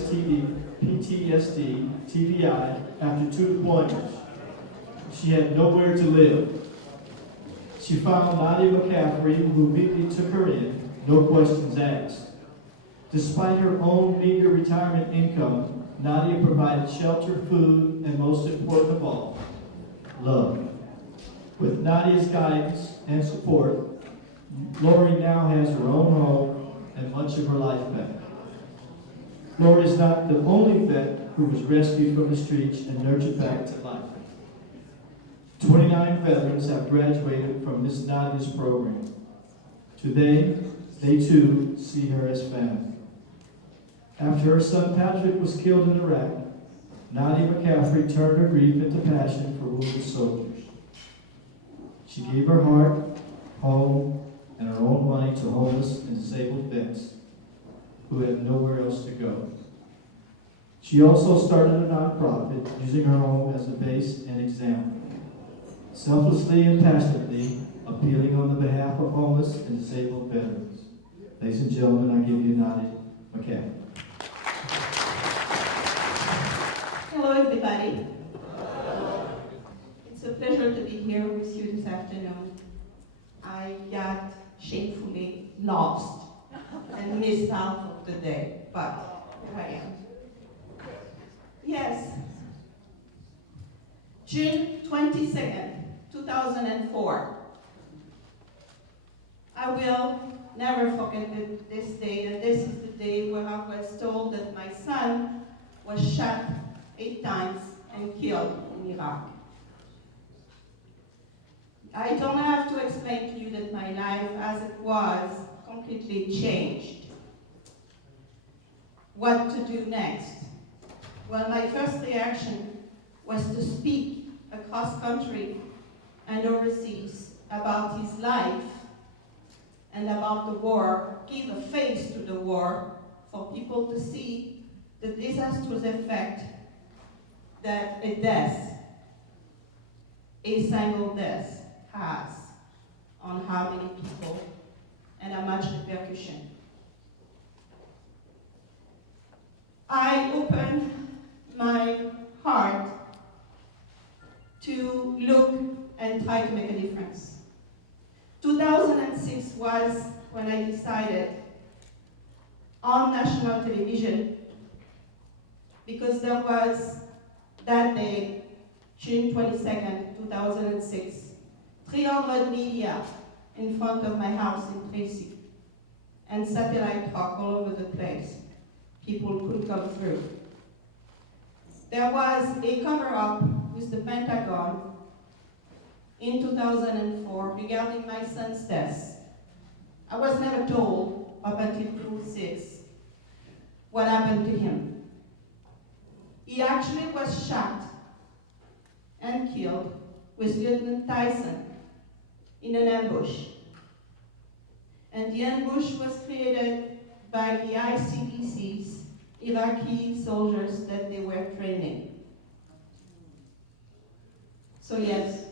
PTSD, TBI, after 2 deployments. She had nowhere to live. She found Nadia McCaffrey, who immediately took her in, no questions asked. Despite her own meager retirement income, Nadia provided shelter, food, and most important of all, love. With Nadia's guidance and support, Lori now has her own home and much of her life back. Lori is not the only vet who was rescued from the streets and nurtured back to life. 29 veterans have graduated from Miss Nadia's program. Today, they too see her as family. After her son Patrick was killed in Iraq, Nadia McCaffrey turned her grief into passion for wounded soldiers. She gave her heart, home, and her own money to homeless and disabled vets who have nowhere else to go. She also started a nonprofit using her home as a base and example, selflessly and passionately appealing on the behalf of homeless and disabled veterans. Ladies and gentlemen, I give you Nadia McCaffrey. Hello, everybody. It's a pleasure to be here with you this afternoon. I got shamefully lost and missed half of the day, but here I am. Yes, June 22nd, 2004. I will never forget this day, and this is the day where I was told that my son was shot 8 times and killed in Iraq. I don't have to explain to you that my life as it was completely changed. What to do next? Well, my first reaction was to speak across country and overseas about his life and about the war, give a face to the war for people to see the disastrous effect that a death, a single death, has on how many people and how much repercussion. I opened my heart to look and try to make a difference. 2006 was when I decided on national television, because there was that day, June 22nd, 2006, 300 media in front of my house in Tracy, and satellite talk all over the place. People couldn't come through. There was a cover-up with the Pentagon in 2004 regarding my son's death. I was never told up until 2006 what happened to him. He actually was shot and killed with Lieutenant Tyson in an ambush. And the ambush was created by the ICDC's Iraqi soldiers that they were training. So yes,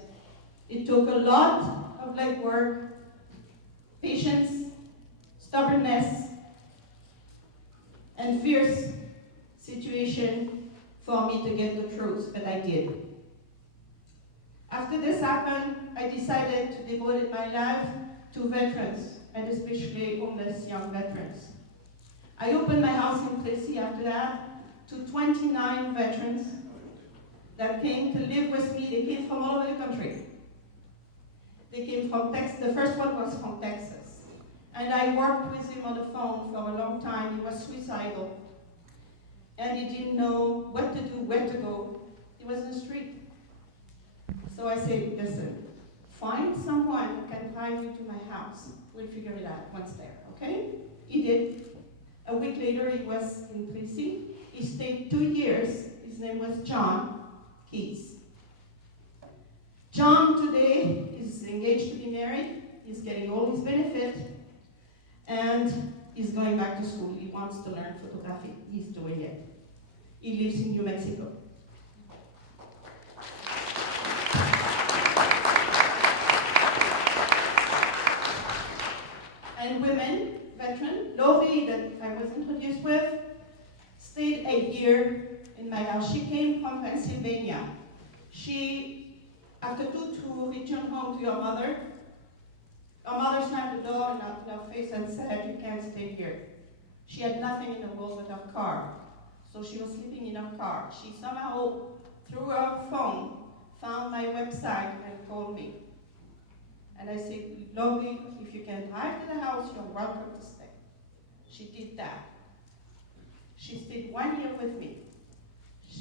it took a lot of legwork, patience, stubbornness, and fierce situation for me to get the truth, but I did. After this happened, I decided to devote my life to veterans, and especially homeless young veterans. I opened my house in Tracy after that to 29 veterans that came to live with me. They came from all over the country. They came from Texas. The first one was from Texas. And I worked with him on the phone for a long time. He was suicidal. And he didn't know what to do, where to go. He was in the street. So I said, listen, find someone who can drive you to my house. We'll figure it out once there, okay? He did. A week later, he was in Tracy. He stayed 2 years. His name was John Keys. John today is engaged to be married. He's getting all his benefit. And he's going back to school. He wants to learn photography. He's doing it. He lives in New Mexico. And women, veteran, Lori, that I was introduced with, stayed here in my house. She came from Pennsylvania. After to return home to her mother slammed the door in her face and said, "You can't stay here." She had nothing in the world but her car. So she was sleeping in her car. She somehow, through her phone, found my website and called me. And I said, "Lovely, if you can drive to the house, you're welcome to stay." She did that. She stayed 1 year with me.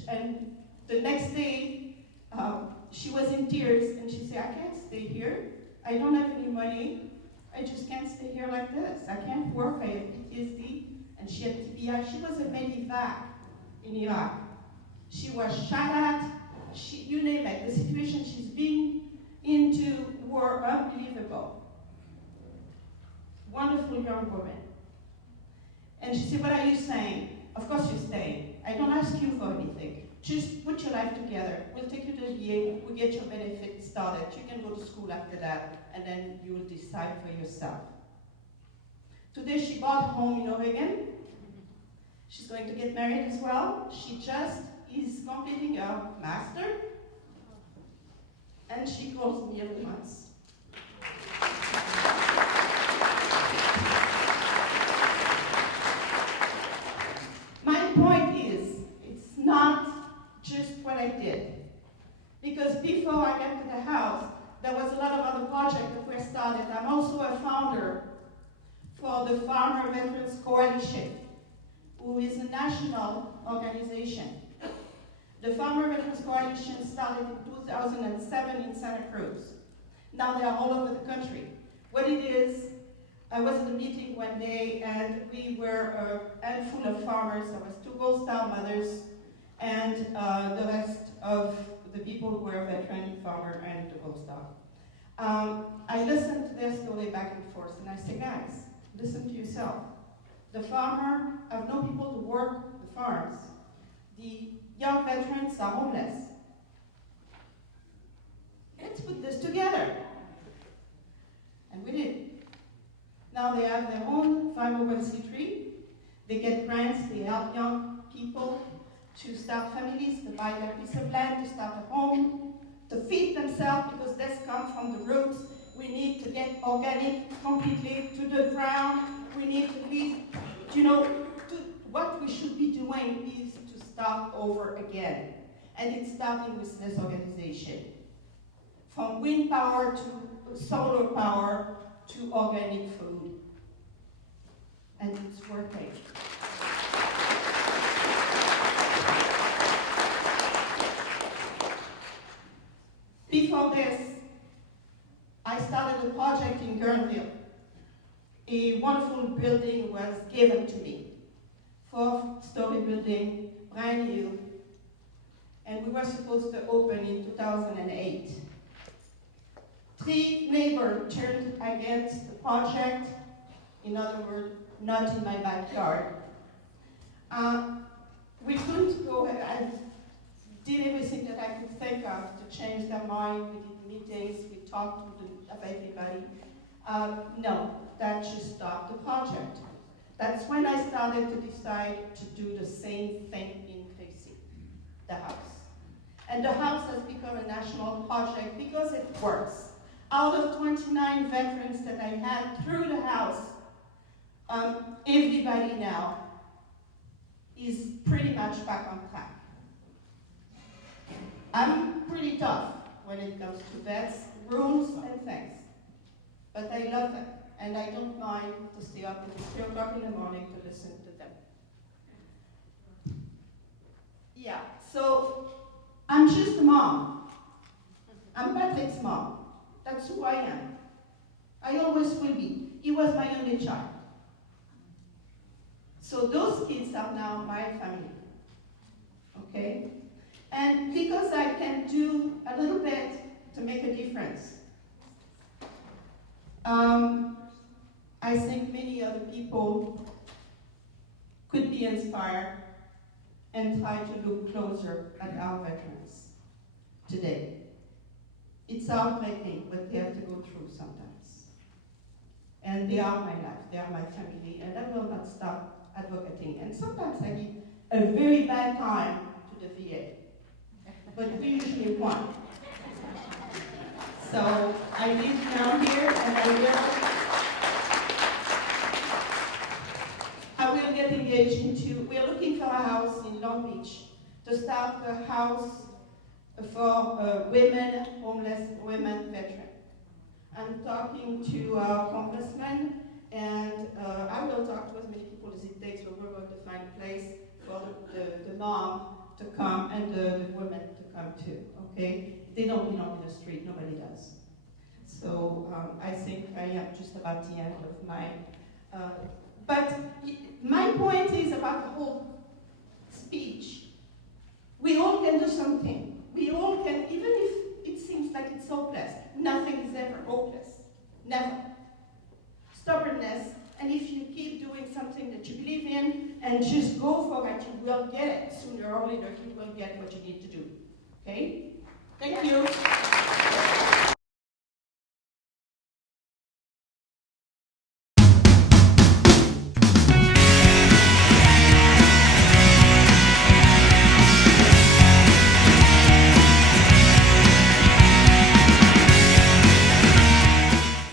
And the next day, she was in tears, and she said, "I can't stay here. I don't have any money. I just can't stay here like this. I can't work. I have PTSD." And she had TBI. She was a medevac in Iraq. She was shot at. You name it. The situation she's been into were unbelievable. Wonderful young woman. And she said, "What are you saying?" "Of course you're staying. I don't ask you for anything. Just put your life together. We'll take you to the VA. We'll get your benefits started. You can go to school after that, and then you will decide for yourself." Today she bought a home in Oregon. She's going to get married as well. She just is completing her master, and she calls me every month. My point is, it's not just what I did. Because before I got to the house, there was a lot of other projects that were started. I'm also a founder for the Farmer Veterans Coalition, who is a national organization. The Farmer Veterans Coalition started in 2007 in Santa Cruz. Now they are all over the country. What it is, I was at a meeting one day, and we were a handful of farmers. There was 2 Gold Star mothers, and the rest of the people who were veteran, farmer, and the Gold Star. I listened to their story back and forth, and I said, "Guys, listen to yourself. The farmer have no people to work the farms. The young veterans are homeless. Let's put this together." And we did. Now they have their own 501c3. They get grants, they help young people to start families, to buy their piece of land, to start a home, to feed themselves, because this comes from the roots. We need to get organic completely to the ground. We need to leave, what we should be doing is to start over again. And it's starting with this organization. From wind power to solar power to organic food. And it's working. Before this, I started a project in Guerneville. A wonderful building was given to me. 4-story building, brand new. And we were supposed to open in 2008. 3 neighbors turned against the project. In other words, not in my backyard. We couldn't go ahead. I did everything that I could think of to change their mind. We did meetings, we talked to everybody. No, that just stopped the project. That's when I started to decide to do the same thing in Crécy, the house. And the house has become a national project because it works. Out of 29 veterans that I had through the house, everybody now is pretty much back on track. I'm pretty tough when it comes to vets, rules, and things. But I love them, and I don't mind to stay up until 3 o'clock in the morning to listen to them. Yeah, so I'm just a mom. I'm Patrick's mom. That's who I am. I always will be. He was my only child. So those kids are now my family. Okay? And because I can do a little bit to make a difference, I think many other people could be inspired and try to look closer at our veterans today. It's heartbreaking what they have to go through sometimes. And they are my life, they are my family, and I will not stop advocating. And sometimes I need a very bad time to the VA. But we usually won. So I live now here, and I will get engaged into, we're looking for a house in Long Beach to start a house for women, homeless women veterans. I'm talking to our congressman, and I will talk to as many people as it takes, but we're going to find a place for the mom to come and the women to come too, okay? They don't belong in the street, nobody does. So I think I am just about the end of my, but my point is about the whole speech. We all can do something. We all can, even if it seems like it's hopeless, nothing is ever hopeless, never. Stubbornness, and if you keep doing something that you believe in and just go for it, you will get it. Sooner or later, you will get what you need to do, okay?